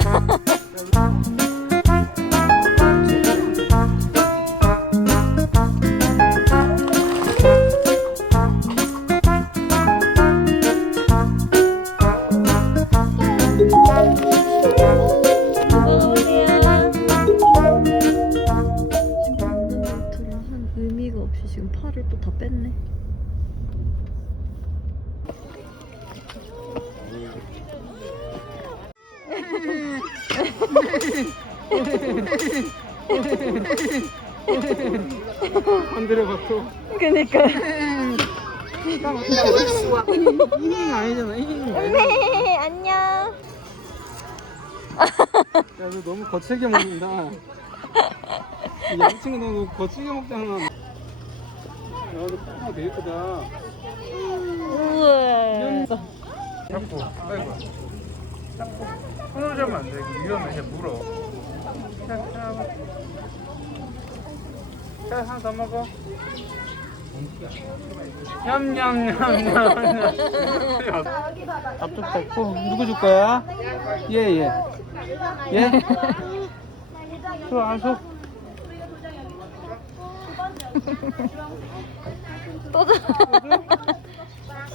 哈哈。 건드려봐 또. 그니까. 잉 아니잖아. 잉. 네, 안녕. 야, 너 너무 거칠게 먹는다. 이 양친구 너무 거칠게 먹잖아. 야, 너ป้ 되게 크다. 우와. 잡고, 아이고. 잡고. 손으로 잡으면 안 돼. 이거 위험해. 이제 물어. 자, 자, 자, 하나 더 먹어. 냠냠냠냠. 밥좀 뺏고 누구 줄 거야? 예 예. 예? 저 안소. 또 자.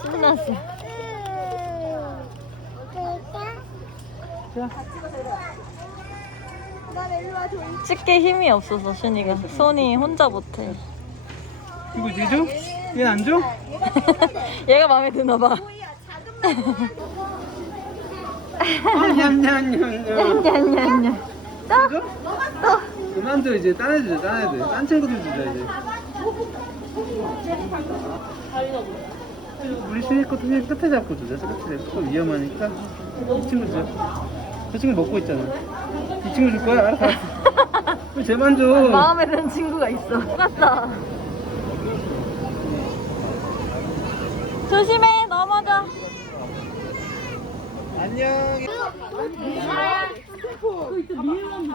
신났어. 자. 찍게 힘이 없어서 순이가 손이 혼자 못해. 이거 니 줘? 얘는 안 줘? 얘가 마음에 드나 봐. 아, 냠냠냠냠. 냠냠냠. 줘? 그만 줘 이제 딴 애들 딴 애들 딴 친구들 주자 이제. 우리 신이 것도 그냥 끝에 잡고 주자. 저 끝에 잡고 위험하니까 이 친구 줘. 저 친구 먹고 있잖아. 이 친구 줄 거야? 알았어. 알았어. 왜 쟤만 줘? 마음에 드는 친구가 있어. 갔다. 조심해 넘어져. 안녕.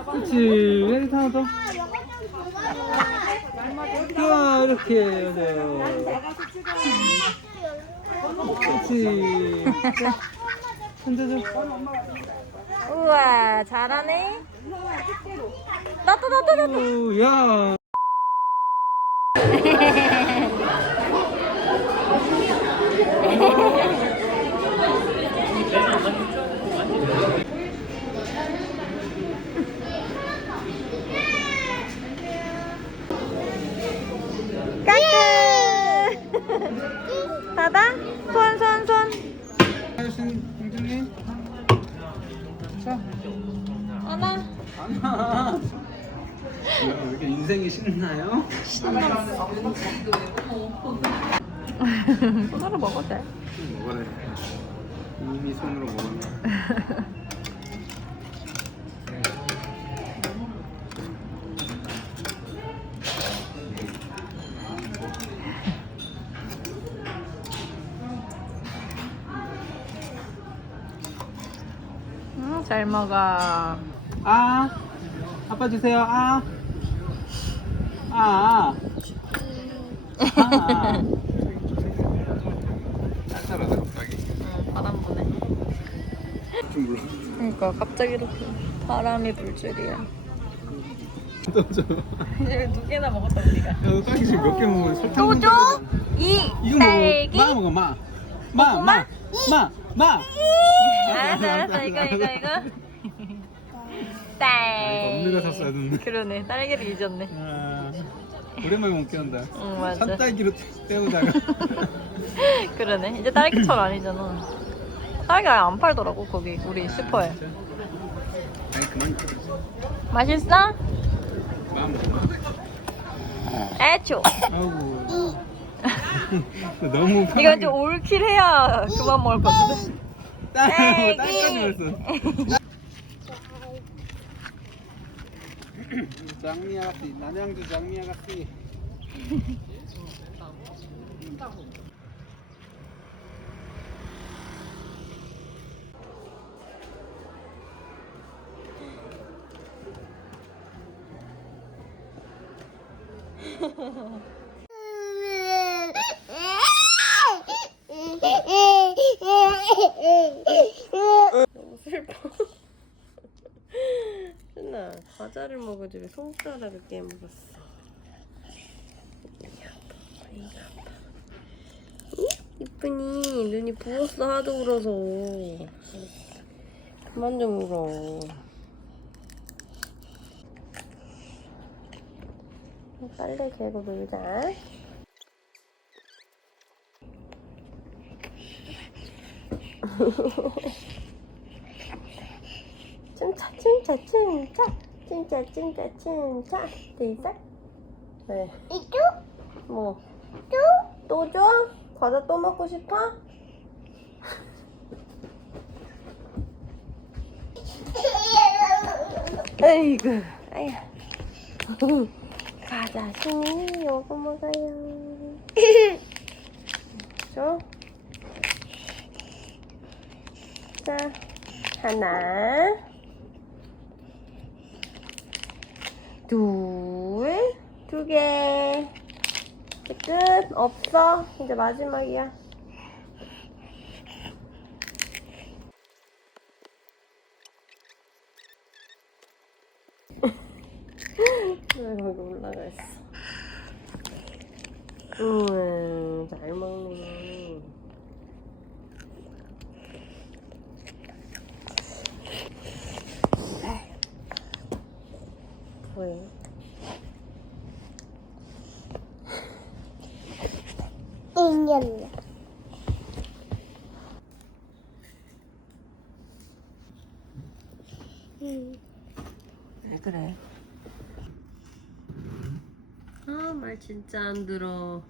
그렇지. 왼하나 더. 야 이렇게 해서. 그렇지. 자, 손대줘. 우와 잘하네. 나도 나도 나도. 오, 야. 까꿍. 닫아. 손 손 손. 하신 공주님. 자. 하나. 하나. 왜 이렇게 인생이 신나요? 손으로 먹어도 돼. 먹으래. 이미 손으로 먹었네. 먹어. 아. 아빠 주세요. 아. 아. 아. 쌀쌀하다 갑자기. 응, 바람 부네. 좀 물러. 그러니까 갑자기 이렇게 바람이 불 줄이야. 떠줘. 이제 두 개나 먹었다 우리가. 야, 너 딸기 지금 몇 개 먹어? 설탕? 먹는 이 이거 딸기. 먹어. 마 먹어. 마. 마. 마. 마. 마. 알았어 알았어 이거 이거 이거. 딸. 엄니가 샀어야 되는데. 그러네 딸기를 잊었네. 아, 오랜만에 먹게 한다. 응 맞아. 산딸기로 때우다가. 그러네 이제 딸기철 아니잖아. 딸기 아예 안 팔더라고 거기 우리 슈퍼에. 아니 그만. 맛있어? 마음 애초. 아이고. 너무 이거 이제 올킬 해야 그만 먹을 것 같은데. 딸. 딸까지 벌써. 장미 아가씨, 남양주 장미 아가씨. 너무 슬퍼. 과자를 먹어지 왜 손가락을. 응? 이쁜이 눈이 부었어 하도 울어서. 그만 좀 울어. 빨래 개고 놀자. 춤차 춤차 춤차 춤차 춤차 춤차 둘셋 왜? 이쪽? 뭐? 또? 또 줘? 과자 또 먹고 싶어? 에이구 아야 과자 신이 요거 먹어요 줘? 자 하나 둘, 두 개. 끝. 없어. 이제 마지막이야. 왜 거기 올라가 있어? 음, 잘 먹네. 왜? 인연. 왜 그래? 아, 말 진짜 안 들어.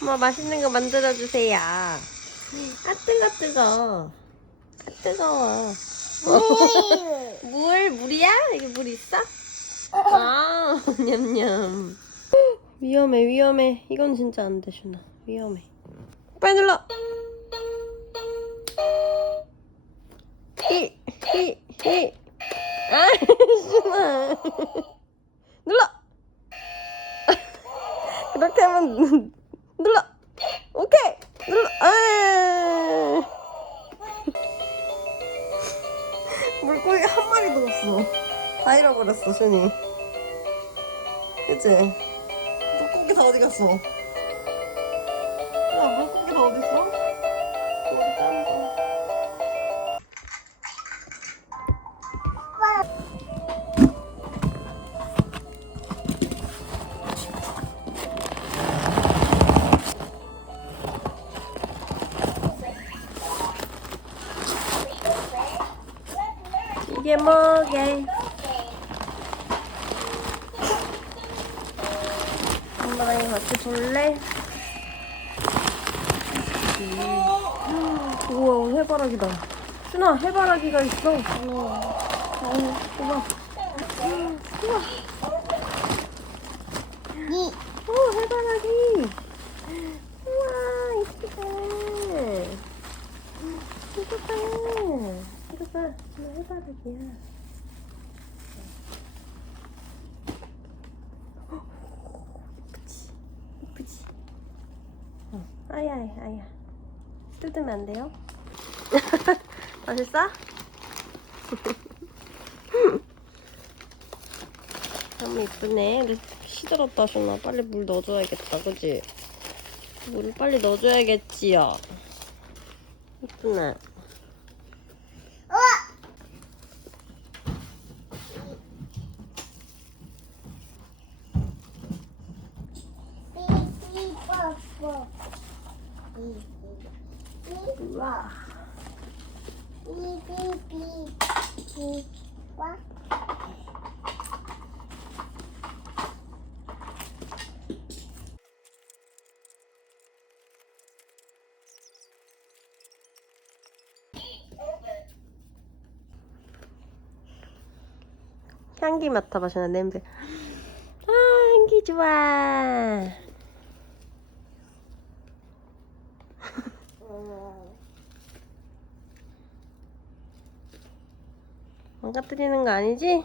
엄마 맛있는 거 만들어 주세요. 아 뜨거 뜨거. 아 뜨거워. 물 물이야? 여기 물 있어? 아 냠냠. 위험해 위험해. 이건 진짜 안 돼, 슈나. 위험해. 빨리 눌러. 히, 히, 히. 아, 슈나. 눌러. 그렇게 하면 눌러. 오케이. 눌러. 아. 물고기 한 마리도 없어. 다 잃어버렸어, 슈니. 그치? 물고기 다 어디 갔어? 야, 물고기 다 어디 있어? 이게 뭐게? 엄마랑 이거 같이 볼래? 우와 해바라기다. 준아 해바라기가 있어. 우와. 어, 우와. 우와. 이. 어 해바라기. 우와 이쁘다. 이쁘다. 이거 봐. 준아 해바라기야. 이쁘지? 이쁘지? 어. 아야, 아야. 뜯으면 안 돼요? 맛있어? 너무 이쁘네. 근데 시들었다, 준아. 빨리 물 넣어줘야겠다, 그지? 물을 빨리 넣어줘야겠지요. 이쁘네. 향기 맡아봐, 준아. 냄새. 아, 향기 좋아. 안 까뜨리는 거 아니지?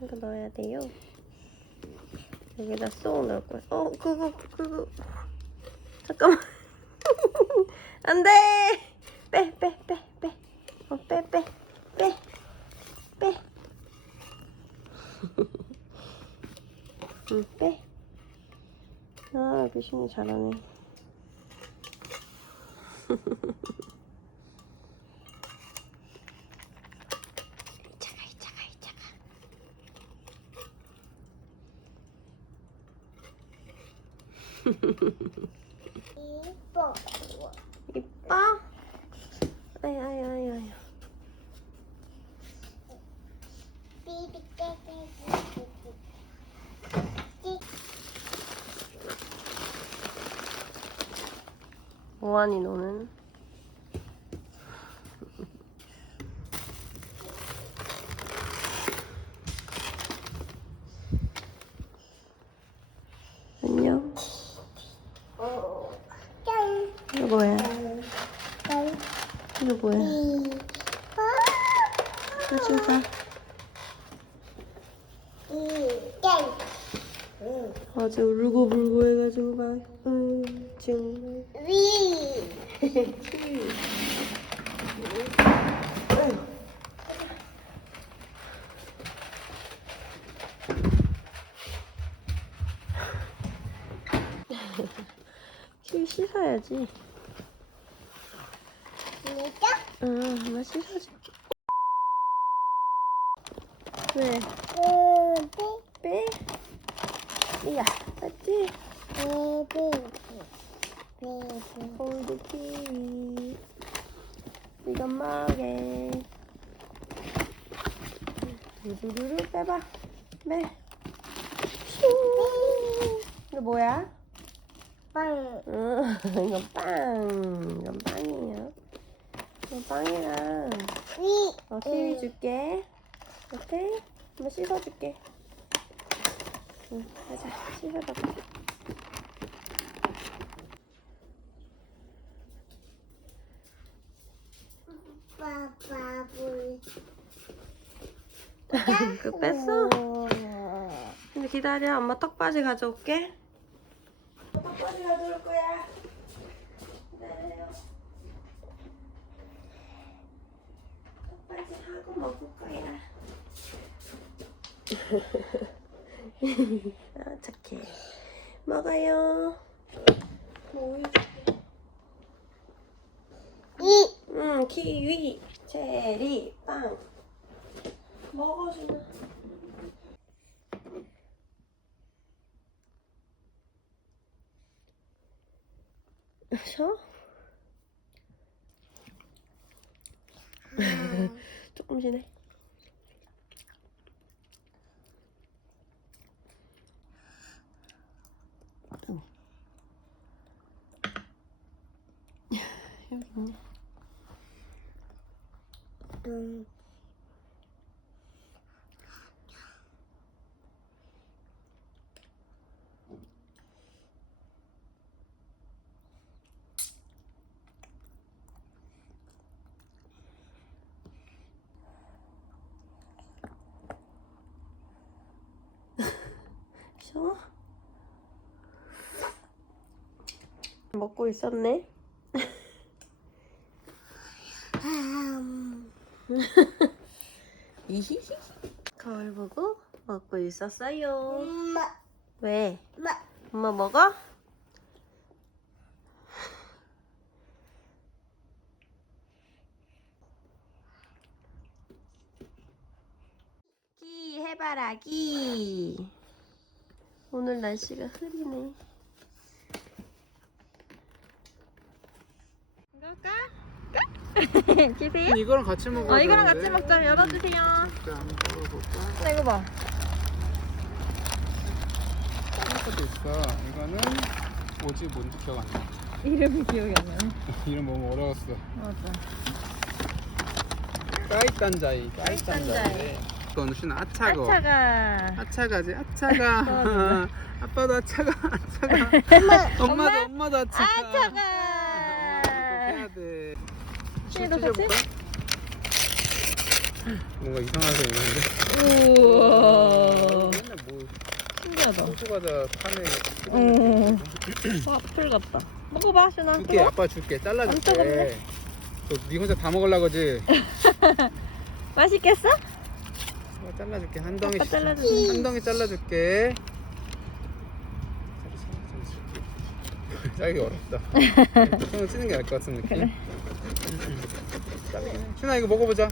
이거 넣어야 돼요. 여기다 쏙 넣을 거야. 어, 그거, 그거. 잠깐만. 안 돼! 빼, 빼, 빼, 빼. 어, 빼, 빼, 빼. 빼. 응, 빼. 아, 미신이 잘하네. 이차가, 이차가, 이차가. 이뻐. 이뻐? 아야, 아야, 아야, 아야. 오한이 너는? 안녕. 짠. 이거 뭐야? 짠. 이거 뭐야? 응. 어제 울고 불고 해가지고 막, 음, 정말. 위. 키위 씻어야지. 진짜? 응, 엄마 씻어줄게. 왜? 응. 빼? 이야, 맞지? 베이비. 베이비. 골드 키위. 이건 먹게. 두두두루 빼봐. 빼. 슈. 이거 뭐야? 빵. 응, 이건 빵. 이건 빵이에요. 이건 빵이랑 위. 어, 키위 줄게. 오케이? 한번 씻어줄게. 응, 가자. 씻어봐. 그거 뺐어? 근데 기다려. 엄마 턱받이 가져올게. 턱받이 가져올 거야. 기다려요. 턱받이 하고 먹을 거야. 아, 착해. 먹어요. 뭐 우유. 이. 응, 키위, 체리, 빵. 먹어주나. 쉬어? 조금 쉬네. 여기 있네. 응. 쉬어? 먹고 있었네. 음. 이히히. 거울 보고 먹고 있었어요. 엄마. 왜? 엄마. 엄마 먹어? 기 해봐라 기. 오늘 날씨가 흐리네. 이걸까? 키세요? 이거랑 같이 먹어. 어 이거랑 같이 먹자 열어주세요 자, 한번 먹어볼까? 나 이거 봐 것도 있어. 이거는 뭐지? 뭔지 기억 안 나. 이름이 기억이 안 나네 이름 너무 어려웠어. 맞아 까이딴자이. 까이딴자이. 아 신아 아차고 아차가. 아차가지 아차가 아빠도 아차가 아차가 엄마도 엄마도 아차가 아차가. 해야 돼 신이도 찢어볼까? 같이? 뭔가 이상하게 있는데 우와. 맨날 뭐 신기하다. 호수 과자 판에 어. 와플 같다. 먹어봐, 신아. 줄게 뜨거? 아빠 줄게 안 잘라줄게 뜨겁네. 너네 혼자 다 먹으려고 그지? 맛있겠어? 어, 잘라줄게 한 덩이 아빠 잘라주세요. 한 덩이 잘라줄게 짜기 어렵다 손을 찌는 게 나을 것 같은 느낌. 순아 이거 먹어보자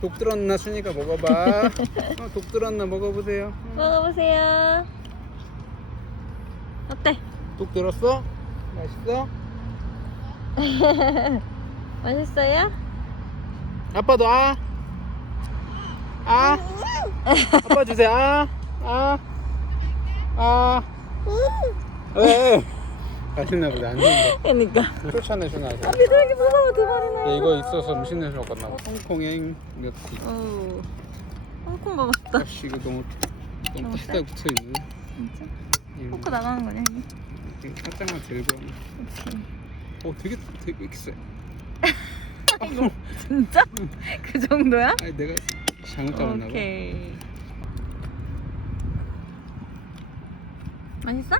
독 들었나 순이가 먹어봐 어, 독 들었나 먹어보세요 먹어보세요. 어때? 독 들었어? 맛있어? 맛있어요? 아빠도 아. 아. 아빠 주세요. 아. 아. 아. 왜? 보다. 안 좋은데. 그니까. 쫓아내 주나. 야, 비둘기 무서워 두 마리나. 이거 있어서 냄새 먹었나 봐. 홍콩행 몇 개. 어. 홍콩 거 같다. 아씨 이거 너무 너무 너무 따뜻하게 붙어 있네. 진짜? 이거 포크 나가는 거냐? 이거 살짝만 들고. 어 되게 되게 세. 진짜? 그 정도야? 아니 내가 잘못 잡았나 봐. 오케이. 맛있어?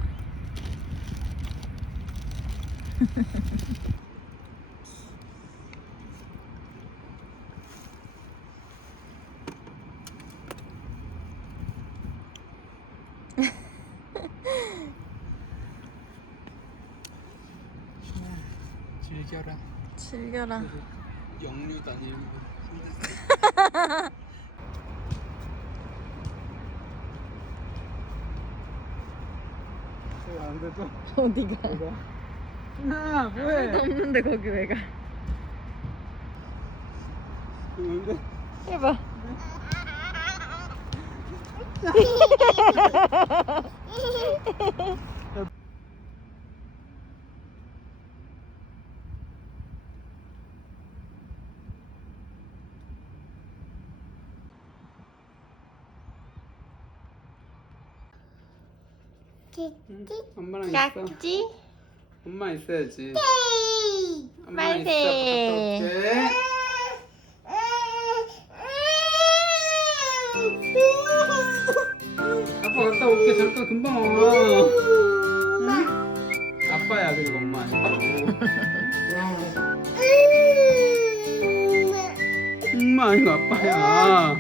즐겨라. 즐겨라. 영류 다니는 거. 안 되죠? 어디가? 뭐가? 나 뭐해? 없는데 거기 왜 가? 근데 해봐. 엄마랑 있어. 깍지? 엄마 있어야지. 엄마 빨리. 있어. 갔다 올게. 아빠 갔다 올게. 잠깐 금방 와. 응? 아빠야 그리고 엄마 아니고. 엄마 아니고 아빠야.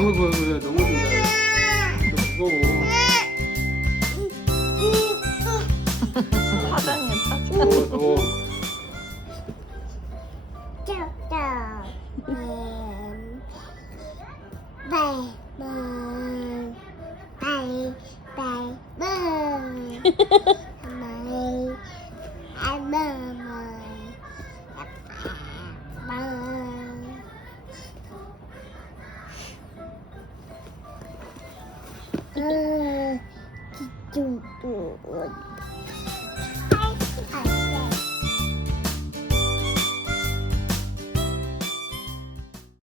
어, 뭐야, 뭐야, 너무 준다. 무거워. 사장. 어, 어.